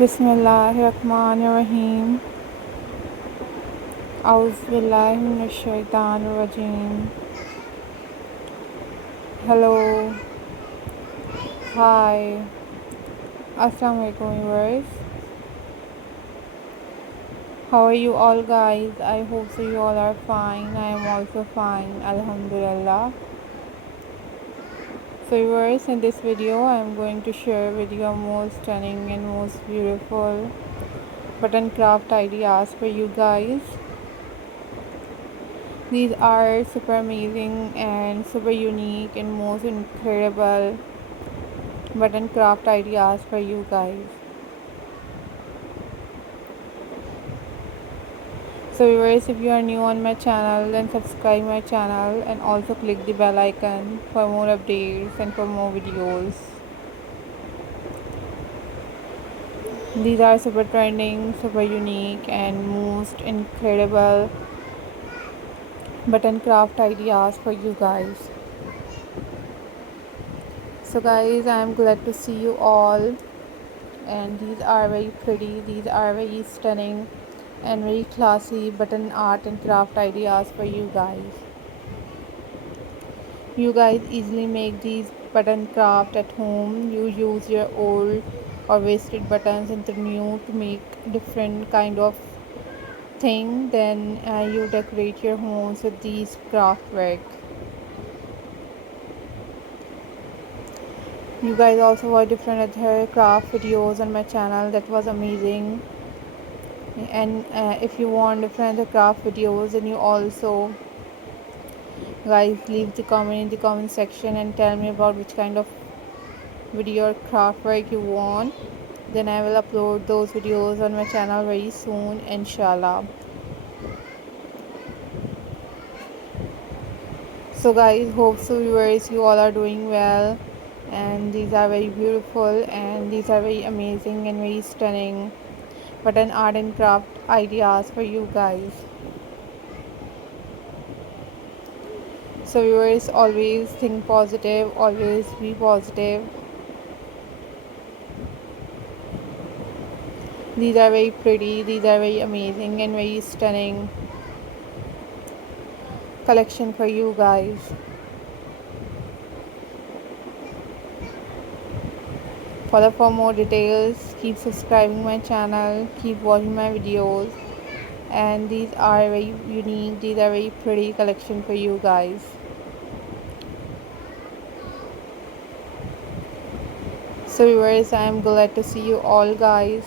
बिस्मिल्लाहिर्रहमानिर्रहीम। औज़ुबिल्लाहि मिनश्शैतानिर्रजीम। Hello, hi, Assalamu alaikum viewers. How are you all guys? I hope so you all are fine. I am also fine, Alhamdulillah. So viewers, in this video I am going to share with you a most stunning and most beautiful button craft ideas for you guys. These are super amazing and super unique and most incredible button craft ideas for you guys. So viewers, if you are new on my channel, then subscribe my channel and also click the bell icon for more updates and for more videos. These are super trending, super unique and most incredible button craft ideas for you guys. So guys, I am glad to see you all, and these are very pretty, these are very stunning and very classy button art and craft ideas for you guys. You guys easily make these button craft at home. You use your old or wasted buttons into new to make different kind of thing. Then you decorate your homes with these craft work. You guys also watch different other craft videos on my channel. That was amazing. And if you want different other craft videos, then you also guys leave the comment in the comment section and tell me about which kind of video or craft work you want. Then I will upload those videos on my channel very soon, inshallah. So guys, hope so viewers you all are doing well, and these are very beautiful and these are very amazing and very stunning button art and craft ideas for you guys. So viewers, always think positive, always be positive. These are very pretty, these are very amazing and very stunning collection for you guys. For more details, keep subscribing my channel, keep watching my videos, and these are very unique, these are very pretty collection for you guys. So viewers, I am glad to see you all guys.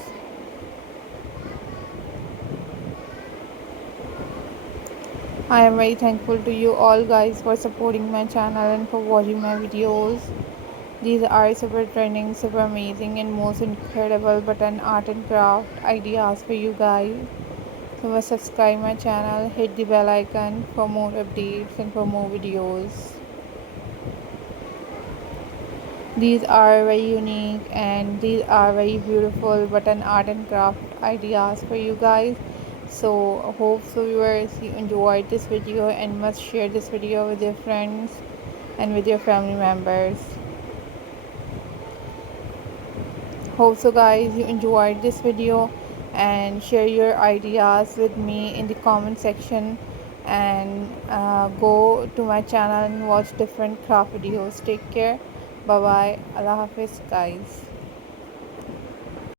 I am very thankful to you all guys for supporting my channel and for watching my videos. These are super trending, super amazing and most incredible button art and craft ideas for you guys. So must subscribe my channel, hit the bell icon for more updates and for more videos. These are very unique and these are very beautiful button art and craft ideas for you guys. So hope so viewers you enjoyed this video and must share this video with your friends and with your family members. Hope so guys you enjoyed this video, and share your ideas with me in the comment section, and go to my channel and watch different craft videos. Take care, bye bye, Allah Hafiz guys.